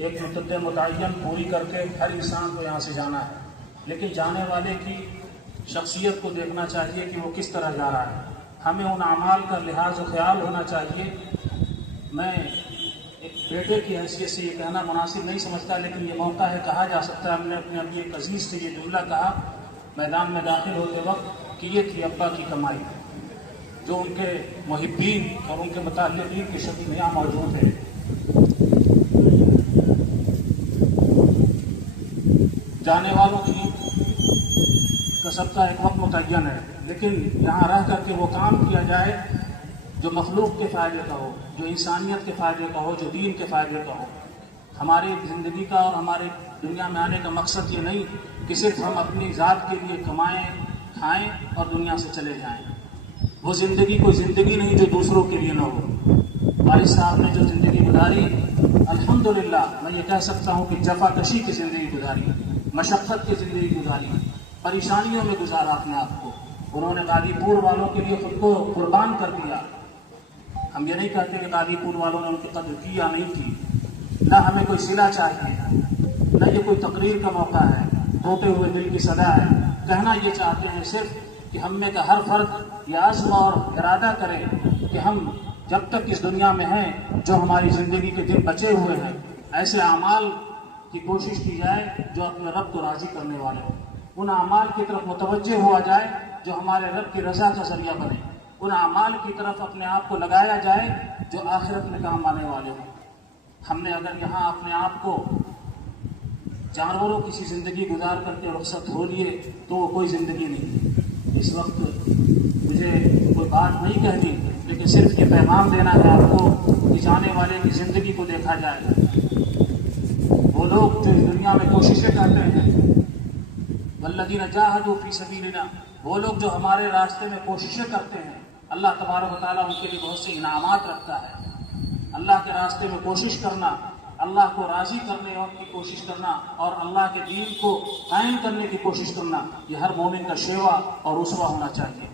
ایک مدت متعین پوری کر کے ہر انسان کو یہاں سے جانا ہے، لیکن جانے والے کی شخصیت کو دیکھنا چاہیے کہ وہ کس طرح جا رہا ہے۔ ہمیں ان اعمال کا لحاظ و خیال ہونا چاہیے۔ میں ایک بیٹے کی حیثیت سے یہ کہنا مناسب نہیں سمجھتا، لیکن یہ موقع ہے، کہا جا سکتا ہے۔ ہم نے اپنے ایک عزیز سے یہ جملہ کہا میدان میں داخل ہوتے وقت کہ یہ تھی ابا کی کمائی، جو ان کے محبین اور ان کے متعلقین کی شکل یہاں موجود ہے۔ جانے والوں کی سب کا ایک وقت متعین ہے، لیکن یہاں رہ کر کے وہ کام کیا جائے جو مخلوق کے فائدے کا ہو، جو انسانیت کے فائدے کا ہو، جو دین کے فائدے کا ہو۔ ہماری زندگی کا اور ہمارے دنیا میں آنے کا مقصد یہ نہیں کہ صرف ہم اپنی ذات کے لیے کمائیں، کھائیں اور دنیا سے چلے جائیں۔ وہ زندگی کوئی زندگی نہیں جو دوسروں کے لیے نہ ہو۔ والد صاحب نے جو زندگی گزاری، الحمدللہ میں یہ کہہ سکتا ہوں کہ جفا کشی کی زندگی گزاری، مشقت کی زندگی گزاری، پریشانیوں میں گزارا اپنے آپ کو۔ انہوں نے غازی پور والوں کے لیے خود کو قربان کر دیا۔ ہم یہ نہیں کہتے کہ غازی پور والوں نے ان کی قدر کی یا نہیں کی، نہ ہمیں کوئی صلہ چاہیے، نہ یہ کوئی تقریر کا موقع ہے، ٹوٹے ہوئے دل کی صدا ہے۔ کہنا یہ چاہتے ہیں صرف کہ ہم میں کا ہر فرد یہ عزم اور ارادہ کرے کہ ہم جب تک اس دنیا میں ہیں، جو ہماری زندگی کے دن بچے ہوئے ہیں، ایسے اعمال کی کوشش کی جائے جو اپنے رب کو راضی کرنے والے ہیں۔ ان اعمال کی طرف متوجہ ہوا جائے جو ہمارے رب کی رضا کا ذریعہ بنے۔ ان اعمال کی طرف اپنے آپ کو لگایا جائے جو آخرت میں کام آنے والے ہوں۔ ہم نے اگر یہاں اپنے آپ کو جانوروں کی سی زندگی گزار کر کے رخصت ہو لیے تو وہ کوئی زندگی نہیں۔ اس وقت مجھے کوئی بات نہیں کہنی، لیکن صرف یہ پیغام دینا ہے آپ کو کہ جانے والے کی زندگی کو دیکھا جائے۔ وہ لوگ جو اس دنیا میں کوششیں کرتے ہیں، والذین جاہدوا فی سبیلنا، وہ لوگ جو ہمارے راستے میں کوششیں کرتے ہیں، اللہ تبارک و تعالیٰ ان کے لیے بہت سے انعامات رکھتا ہے۔ اللہ کے راستے میں کوشش کرنا، اللہ کو راضی کرنے کی کوشش کرنا اور اللہ کے دین کو قائم کرنے کی کوشش کرنا، یہ ہر مومن کا شیوا اور اسوہ ہونا چاہیے۔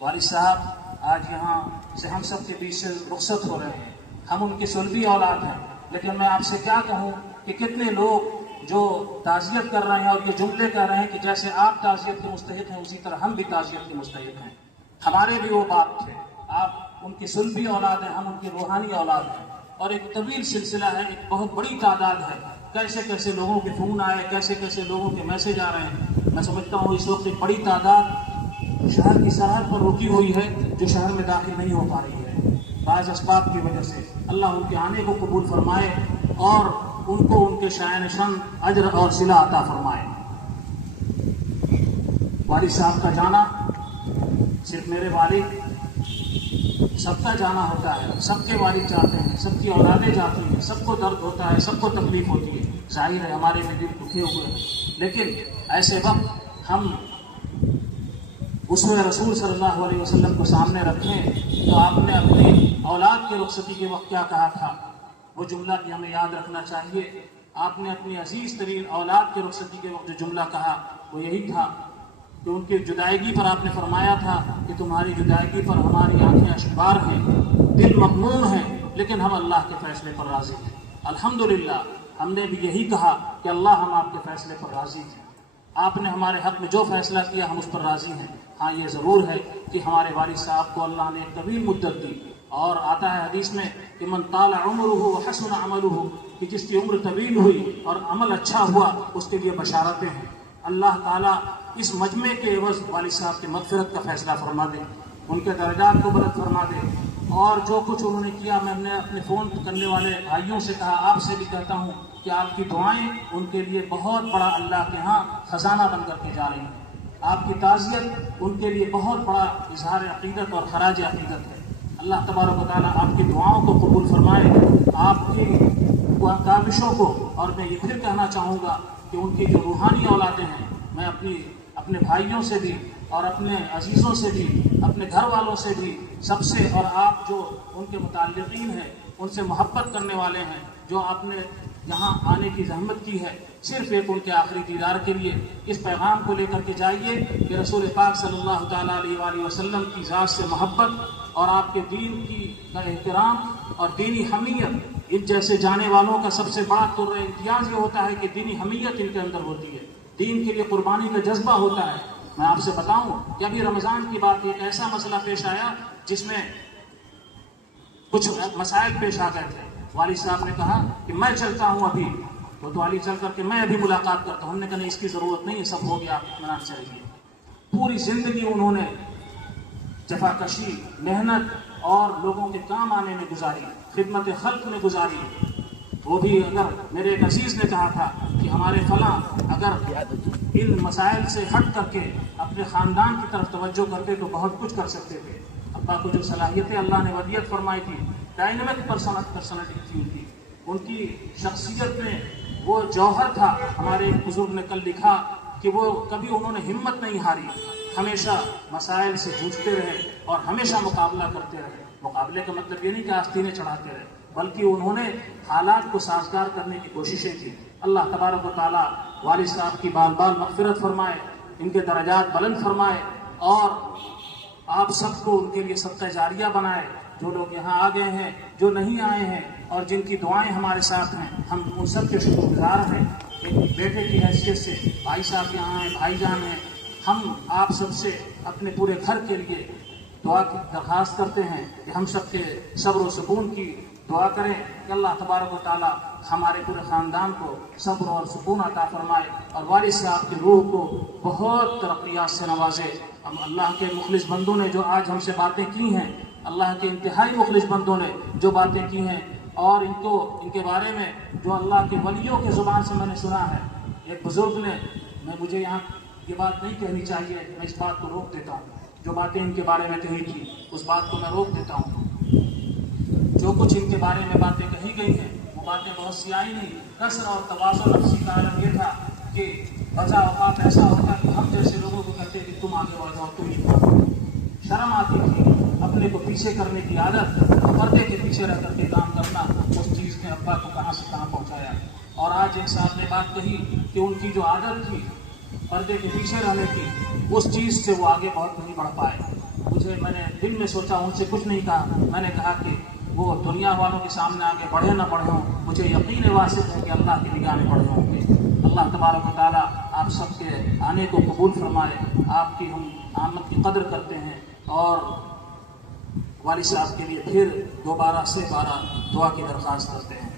والد صاحب آج یہاں سے ہم سب کے بیچ سے رخصت ہو رہے ہیں، ہم ان کی سلبی اولاد ہیں، لیکن میں آپ سے کیا کہوں کہ کتنے لوگ جو تعزیت کر رہے ہیں اور یہ جملے کہہ رہے ہیں کہ جیسے آپ تعزیت کے مستحق ہیں اسی طرح ہم بھی تعزیت کے مستحق ہیں۔ ہمارے بھی وہ باپ تھے، آپ ان کی سلبی اولاد ہیں، ہم ان کی روحانی اولاد ہیں، اور ایک طویل سلسلہ ہے، ایک بہت بڑی تعداد ہے۔ کیسے کیسے لوگوں کے فون آئے، کیسے کیسے لوگوں کے میسج آ رہے ہیں۔ میں سمجھتا ہوں اس وقت ایک بڑی تعداد شہر کی سرحد پر رکی ہوئی ہے جو شہر میں داخل نہیں ہو پا رہی ہے بعض اسباب کی وجہ سے۔ اللہ ان کے آنے کو قبول فرمائے اور ان کو ان کے شایان شان اجر اور صلہ عطا فرمائے۔ والد صاحب کا جانا صرف میرے والد، سب کا جانا ہوتا ہے، سب کے والد جاتے ہیں، سب کی اولادیں جاتی ہیں، سب کو درد ہوتا ہے، سب کو تکلیف ہوتی ہے، ظاہر ہے ہمارے بھی دل دکھے ہوئے ہیں، لیکن ایسے وقت ہم اسوہ رسول صلی اللہ علیہ وسلم کو سامنے رکھیں تو آپ نے اپنی اولاد کے رخصتی کے وقت کیا کہا تھا، وہ جملہ بھی ہمیں یاد رکھنا چاہیے۔ آپ نے اپنی عزیز ترین اولاد کے رخصتی کے وقت جو جملہ کہا وہ یہی تھا کہ ان کی جدائیگی پر آپ نے فرمایا تھا کہ تمہاری جدائیگی پر ہماری آنکھیں اشکبار ہیں، دل مغموم ہیں، لیکن ہم اللہ کے فیصلے پر راضی ہیں۔ الحمدللہ ہم نے بھی یہی کہا کہ اللہ ہم آپ کے فیصلے پر راضی ہیں، آپ نے ہمارے حق میں جو فیصلہ کیا ہم اس پر راضی ہیں۔ ہاں یہ ضرور ہے کہ ہمارے والد صاحب کو اللہ نے ایک طویل مدت دی، اور آتا ہے حدیث میں کہ من طال عمرہ وحسن عملہ، کہ جس کی عمر طویل ہوئی اور عمل اچھا ہوا اس کے لیے بشارتیں ہیں۔ اللہ تعالیٰ اس مجمع کے عوض والد صاحب کی مغفرت کا فیصلہ فرما دے، ان کے درجات کو بلند فرما دے، اور جو کچھ انہوں نے کیا، میں نے اپنے فون کرنے والے بھائیوں سے کہا، آپ سے بھی کہتا ہوں کہ آپ کی دعائیں ان کے لیے بہت بڑا اللہ کے ہاں خزانہ بن کر کے جا رہی ہیں۔ آپ کی تعزیت ان کے لیے بہت بڑا اظہار عقیدت اور خراج عقیدت ہے۔ اللہ تبارک و تعالیٰ آپ کی دعاؤں کو قبول فرمائے، آپ کی کاوشوں کو، اور میں یہ پھر کہنا چاہوں گا کہ ان کی جو روحانی اولادیں ہیں، میں اپنے بھائیوں سے بھی اور اپنے عزیزوں سے بھی، اپنے گھر والوں سے بھی، سب سے، اور آپ جو ان کے متعلقین ہیں ان سے محبت کرنے والے ہیں، جو آپ نے یہاں آنے کی زحمت کی ہے صرف ایک ان کے آخری دیدار کے لیے، اس پیغام کو لے کر کے جائیے کہ رسول پاک صلی اللہ تعالیٰ علیہ وآلہ وسلم کی ذات سے محبت اور آپ کے دین کا احترام اور دینی حمیت، ان جیسے جانے والوں کا سب سے بڑا طور امتیاز یہ ہوتا ہے کہ دینی حمیت ان کے اندر ہوتی ہے، دین کے لیے قربانی کا جذبہ ہوتا ہے۔ میں آپ سے بتاؤں کہ ابھی رمضان کی بات، ایک ایسا مسئلہ پیش آیا جس میں کچھ مسائل پیش آ گئے تھے۔ والد صاحب نے کہا کہ میں چلتا ہوں ابھی، تو علی چل کر کے میں ابھی ملاقات کرتا ہوں۔ ہم نے کہا نہیں، اس کی ضرورت نہیں ہے، سب ہو گیا، آپ اطمینان سے رہیے۔ پوری زندگی انہوں نے جفاکشی، محنت اور لوگوں کے کام آنے میں گزاری، خدمت خلق میں گزاری۔ وہ بھی اگر میرے ایک عزیز نے کہا تھا کہ ہمارے فلاں اگر ان مسائل سے ہٹ کر کے اپنے خاندان کی طرف توجہ کرتے تو بہت کچھ کر سکتے تھے۔ ابا کو جو صلاحیتیں اللہ نے ودیت فرمائی تھی، ڈائنامک پرسنالٹی تھی ان کی شخصیت میں، وہ جوہر تھا۔ ہمارے ایک بزرگ نے کل لکھا کہ وہ کبھی انہوں نے ہمت نہیں ہاری، ہمیشہ مسائل سے جوجھتے رہے اور ہمیشہ مقابلہ کرتے رہے۔ مقابلے کا مطلب یہ نہیں کہ آستینیں چڑھاتے رہے، بلکہ انہوں نے حالات کو سازگار کرنے کی کوششیں کی۔ اللہ تبارک و تعالیٰ والد صاحب کی بال بال مغفرت فرمائے، ان کے درجات بلند فرمائے، اور آپ سب کو ان کے لیے صدقہ جاریہ بنائے۔ جو لوگ یہاں آ گئے ہیں، جو نہیں آئے ہیں، اور جن کی دعائیں ہمارے ساتھ ہیں، ہم ان سب کے شکر گزار ہیں۔ ایک بیٹے کی حیثیت سے بھائی صاحب یہاں ہیں، بھائی جان ہیں، ہم آپ سب سے اپنے پورے گھر کے لیے دعا کی درخواست کرتے ہیں کہ ہم سب کے صبر و سکون کی دعا کریں کہ اللہ تبارک و تعالیٰ ہمارے پورے خاندان کو صبر اور سکون عطا فرمائے، اور والد صاحب کی روح کو بہت ترقیات سے نوازے۔ ہم اللہ کے مخلص بندوں نے جو آج ہم سے باتیں کی ہیں، اللہ کے انتہائی مخلص بندوں نے جو باتیں کی ہیں، اور ان کے بارے میں جو اللہ کے ولیوں کے زبان سے میں نے سنا ہے، ایک بزرگ نے، مجھے یہاں یہ بات نہیں کہنی چاہیے، میں اس بات کو روک دیتا ہوں، جو باتیں ان کے بارے میں کہی تھی اس بات کو میں روک دیتا ہوں۔ جو کچھ ان کے بارے میں باتیں کہی گئی ہیں وہ باتیں بہت سی آئی نہیں۔ کثر اور تواضع نفسی کا عالم یہ تھا کہ بسا اوقات ایسا ہوتا کہ ہم جیسے لوگوں کو کہتے کہ تم آگے بڑھ جاؤ، تم ہی بڑھو۔ شرم آتی تھی، اپنے کو پیچھے کرنے کی عادت، پردے کے پیچھے رہ کر کے کام کرنا، اس چیز نے ابا کو کہاں سے کہاں پہنچایا۔ اور آج ایک صاحب نے بات کہی کہ ان کی جو عادت تھی پردے کے پیچھے رہنے کی، اس چیز سے وہ آگے بہت نہیں بڑھ پائے۔ میں نے دل میں سوچا، ان سے کچھ نہیں کہا، میں نے کہا کہ وہ دنیا والوں کے سامنے آگے بڑھے نہ بڑھے ہوں، مجھے یقین واثق ہے کہ اللہ کی نگاہ میں بڑھے ہوں گے۔ اللہ تبارک و تعالیٰ آپ سب کے آنے کو قبول فرمائے۔ آپ کی ہم آمد کی قدر کرتے ہیں، اور والد صاحب کے لیے پھر دوبارہ سے دعا کی درخواست کرتے ہیں۔